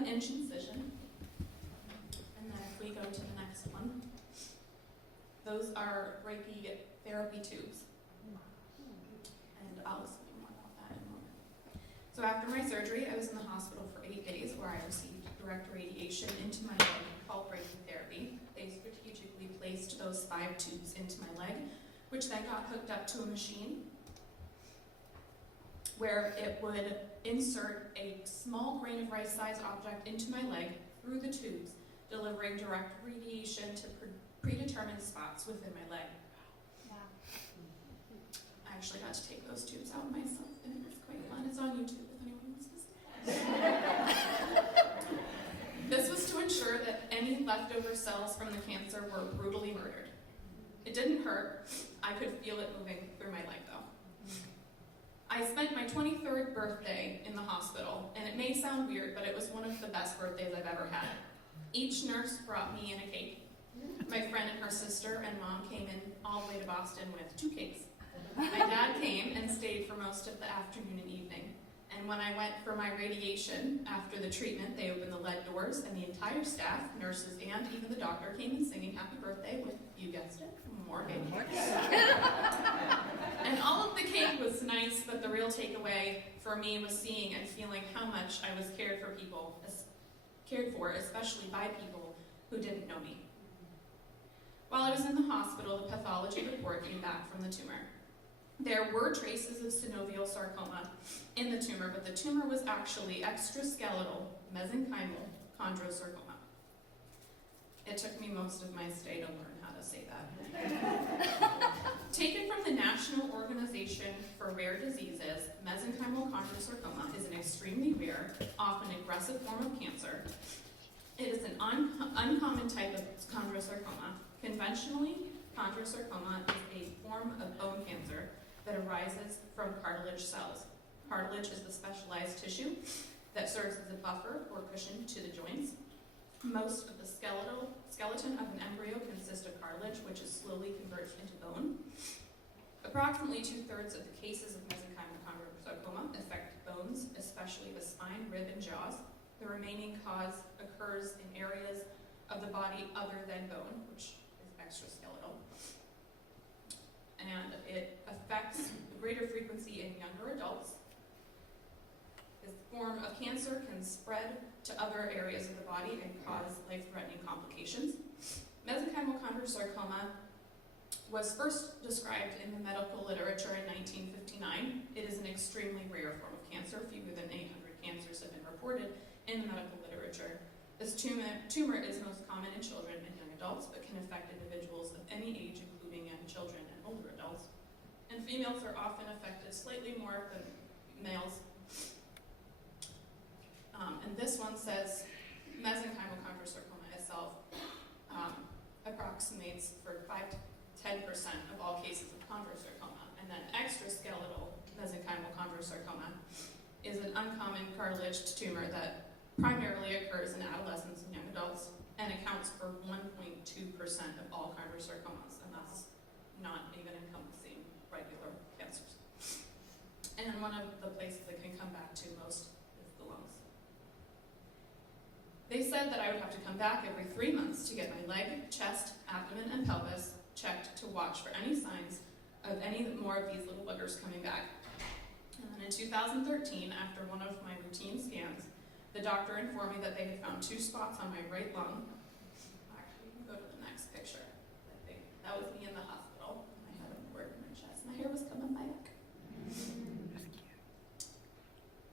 11-inch incision. And then if we go to the next one, those are brachytherapy tubes. And I'll explain more about that in a moment. So after my surgery, I was in the hospital for 8 days where I received direct radiation into my leg called brachytherapy. They strategically placed those 5 tubes into my leg, which then got hooked up to a machine where it would insert a small grain of rice-sized object into my leg through the tubes, delivering direct radiation to predetermined spots within my leg. Wow. I actually got to take those tubes out myself, and it was quite fun. It's on YouTube if anyone wants to see. This was to ensure that any leftover cells from the cancer were brutally murdered. It didn't hurt. I could feel it moving through my leg, though. I spent my 23rd birthday in the hospital, and it may sound weird, but it was one of the best birthdays I've ever had. Each nurse brought me in a cake. My friend and her sister and mom came in all the way to Boston with 2 cakes. My dad came and stayed for most of the afternoon and evening. And when I went for my radiation after the treatment, they opened the lead doors, and the entire staff, nurses, and even the doctor came in singing happy birthday with, you guessed it, more cake. And all of the cake was nice, but the real takeaway for me was seeing and feeling how much I was cared for, especially by people who didn't know me. While I was in the hospital, the pathology report came back from the tumor. There were traces of synovial sarcoma in the tumor, but the tumor was actually extraskeletal mesenchymal chondrosarcoma. It took me most of my stay to learn how to say that. Taken from the National Organization for Rare Diseases, mesenchymal chondrosarcoma is an extremely rare, often aggressive form of cancer. It is an uncommon type of chondrosarcoma. Conventionally, chondrosarcoma is a form of bone cancer that arises from cartilage cells. Cartilage is the specialized tissue that serves as a buffer or cushion to the joints. Most of the skeleton of an embryo consists of cartilage, which is slowly converts into bone. Approximately 2/3 of the cases of mesenchymal chondrosarcoma affect bones, especially the spine, rib, and jaws. The remaining cause occurs in areas of the body other than bone, which is extraskeletal. And it affects a greater frequency in younger adults. This form of cancer can spread to other areas of the body and cause life-threatening complications. Mesenchymal chondrosarcoma was first described in the medical literature in 1959. It is an extremely rare form of cancer. Fewer than 800 cancers have been reported in the medical literature. This tumor is most common in children and young adults, but can affect individuals of any age, including young children and older adults. And females are often affected slightly more than males. And this one says mesenchymal chondrosarcoma itself approximates for 5 to 10% of all cases of chondrosarcoma. And then extraskeletal mesenchymal chondrosarcoma is an uncommon cartilage tumor that primarily occurs in adolescents and young adults and accounts for 1.2% of all chondrosarcomas, and that's not even encompassing regular cancers. And one of the places it can come back to most is the lungs. They said that I would have to come back every 3 months to get my leg, chest, abdomen, and pelvis checked to watch for any signs of any more of these little buggers coming back. And then in 2013, after one of my routine scans, the doctor informed me that they had found 2 spots on my right lung. Actually, you can go to the next picture. That was me in the hospital. I had a word in my chest. My hair was coming back.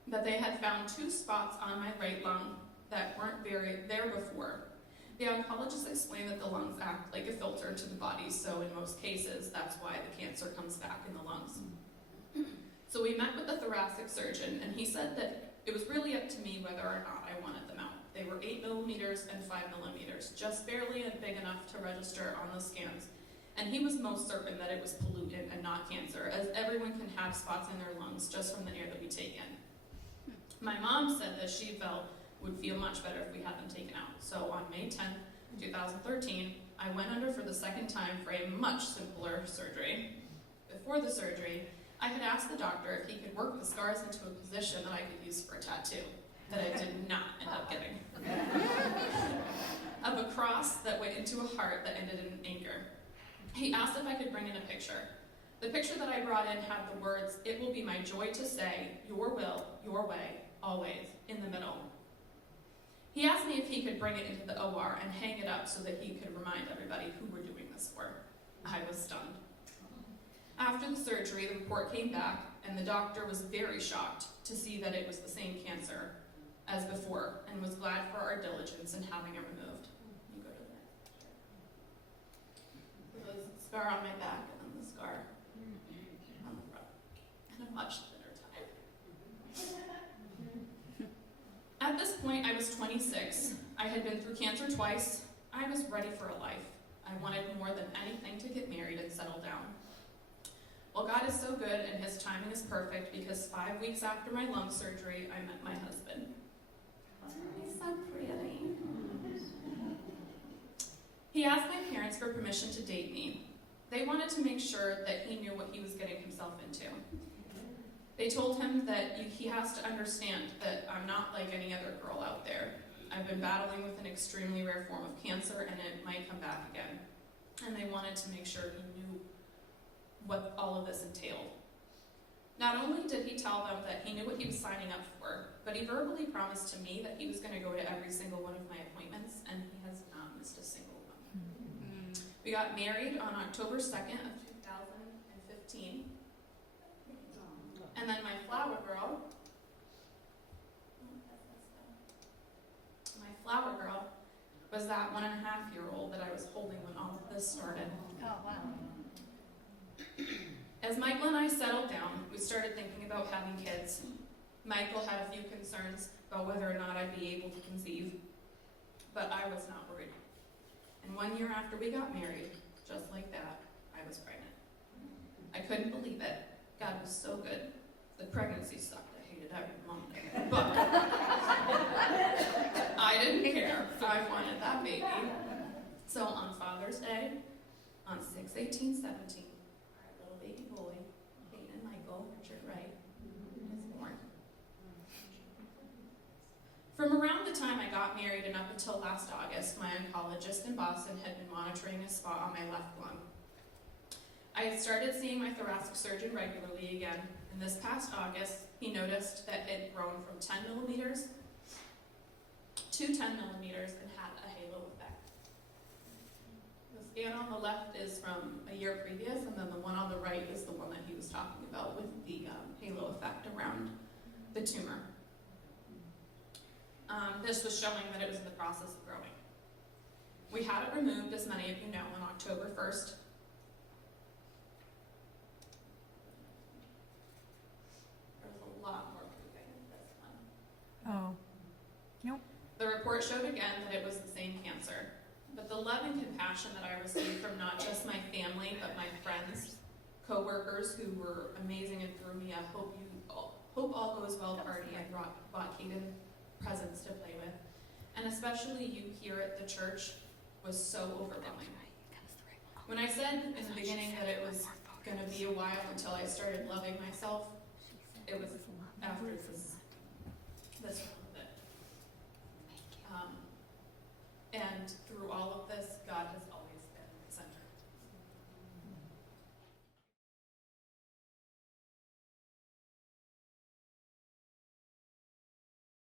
That they had found 2 spots on my right lung that weren't there before. The oncologist explained that the lungs act like a filter to the body, so in most cases, that's why the cancer comes back in the lungs. So we met with the thoracic surgeon, and he said that it was really up to me whether or not I wanted them out. They were 8 millimeters and 5 millimeters, just barely big enough to register on the scans. And he was most certain that it was pollutant and not cancer, as everyone can have spots in their lungs just from the air that we take in. My mom said that she felt would feel much better if we had them taken out. So on May 10th, 2013, I went under for the second time for a much simpler surgery. Before the surgery, I had asked the doctor if he could work the scars into a position that I could use for a tattoo, that I did not end up kidding. Of a cross that went into a heart that ended in anger. He asked if I could bring in a picture. The picture that I brought in had the words, "It will be my joy to say, your will, your way, always," in the middle. He asked me if he could bring it into the OR and hang it up so that he could remind everybody who we're doing this for. I was stunned. After the surgery, the report came back, and the doctor was very shocked to see that it was the same cancer as before, and was glad for our diligence in having it removed. You go to the next picture. There's a scar on my back, and then the scar on the front, and a much thinner time. At this point, I was 26. I had been through cancer twice. I was ready for a life. I wanted more than anything to get married and settle down. Well, God is so good, and his timing is perfect, because 5 weeks after my lung surgery, I met my husband. He's so pretty. He asked my parents for permission to date me. They wanted to make sure that he knew what he was getting himself into. They told him that he has to understand that I'm not like any other girl out there. I've been battling with an extremely rare form of cancer, and it might come back again. And they wanted to make sure he knew what all of this entailed. Not only did he tell them that he knew what he was signing up for, but he verbally promised to me that he was going to go to every single one of my appointments, and he has not missed a single one. We got married on October 2nd of 2015. And then my flower girl was that 1.5-year-old that I was holding when all of this started. Oh, wow. As Michael and I settled down, we started thinking about having kids. Michael had a few concerns about whether or not I'd be able to conceive, but I was not worried. And 1 year after we got married, just like that, I was pregnant. I couldn't believe it. God was so good. The pregnancy sucked. I hated every month. But I didn't care. I wanted that baby. So on Father's Day, on 6/18/17, our little baby boy, Hayden Michael Richard Wright, was born. From around the time I got married and up until last August, my oncologist in Boston had been monitoring a spot on my left lung. I had started seeing my thoracic surgeon regularly again, and this past August, he noticed that it had grown from 10 millimeters to 10 millimeters and had a halo effect. The scan on the left is from a year previous, and then the one on the right is the one that he was talking about with the halo effect around the tumor. This was showing that it was in the process of growing. We had it removed, as many of you know, on October 1st. There's a lot more pooping in this one. Oh. Nope. The report showed again that it was the same cancer, but the love and compassion that I received from not just my family, but my friends, co-workers who were amazing and threw me a hope all goes well party and bought Kaden presents to play with, and especially you here at the church, was so overwhelming. When I said in the beginning that it was going to be a while until I started loving myself, it was after this